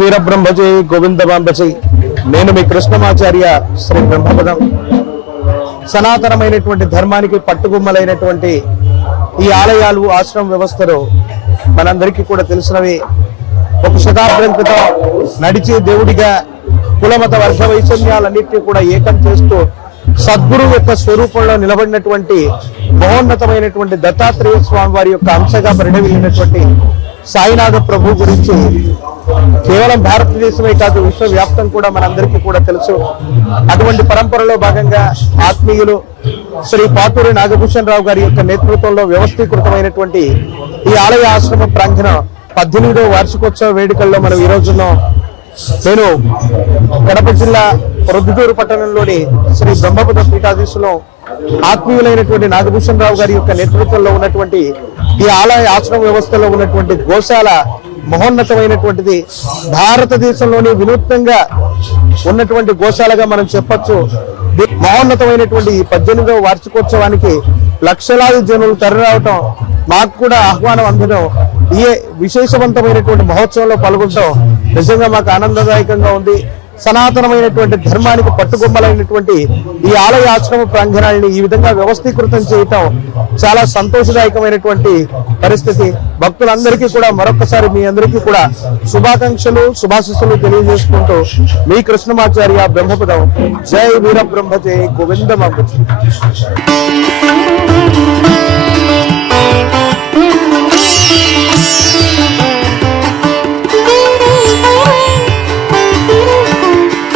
వీరబ్రహ్మజై గోవిందమాంబజై. నేను మీ కృష్ణమాచార్య శ్రీ బ్రహ్మపదం. సనాతనమైనటువంటి ధర్మానికి పట్టుగుమ్మలైనటువంటి ఈ ఆలయాలు ఆశ్రమ వ్యవస్థలు మనందరికీ కూడా తెలిసినవి. ఒక శతాబ్దం క్రితం నడిచి దేవుడిగా కులమత వర్గ వైషమ్యాలన్నింటినీ కూడా ఏకం చేస్తూ సద్గురువు యొక్క స్వరూపంలో నిలబడినటువంటి మహోన్నతమైనటువంటి దత్తాత్రేయ స్వామి వారి యొక్క అంశగా పరిణమిల్లినటువంటి సాయినాథ ప్రభు గురించి కేవలం భారతదేశమే కాదు విశ్వవ్యాప్తం కూడా మనందరికీ కూడా తెలుసు. అటువంటి పరంపరలో భాగంగా ఆత్మీయులు శ్రీ పాతూరి నాగభూషణ్ రావు గారి యొక్క నేతృత్వంలో వ్యవస్థీకృతమైనటువంటి ఈ ఆలయ ఆశ్రమ ప్రాంగణం పద్దెనిమిదో వార్షికోత్సవ వేడుకల్లో మనం ఈ రోజున నేను కడప జిల్లా ప్రొద్దుటూరు పట్టణంలోని శ్రీ బ్రహ్మపద పీఠాధీశులో ఆత్మీయులైనటువంటి నాగభూషణ్ రావు గారి యొక్క నేతృత్వంలో ఉన్నటువంటి ఈ ఆలయ ఆశ్రమ వ్యవస్థలో ఉన్నటువంటి గోశాల మహోన్నతమైనటువంటిది భారతదేశంలోని వినూత్నంగా ఉన్నటువంటి గోశాలగా మనం చెప్పచ్చు. మహోన్నతమైనటువంటి ఈ పద్దెనిమిదవ వార్షికోత్సవానికి లక్షలాది జనులు తరలిరావటం మాకు కూడా ఆహ్వానం అందడం ఈ విశేషవంతమైనటువంటి మహోత్సవంలో పాల్గొనడం నిజంగా మాకు ఆనందదాయకంగా ఉంది. సనాతనమైనటువంటి ధర్మానికి పట్టుకొమ్మలైనటువంటి ఈ ఆలయ ఆశ్రమ ప్రాంగణాలని ఈ విధంగా వ్యవస్థీకృతం చేయటం చాలా సంతోషదాయకమైనటువంటి పరిస్థితి. భక్తులందరికీ కూడా మరొకసారి మీ అందరికీ కూడా శుభాకాంక్షలు శుభాశిస్సులు తెలియజేసుకుంటూ మీ కృష్ణమాచార్య బ్రహ్మపదం. జై వీర బ్రహ్మ జై గోవిందమాంబ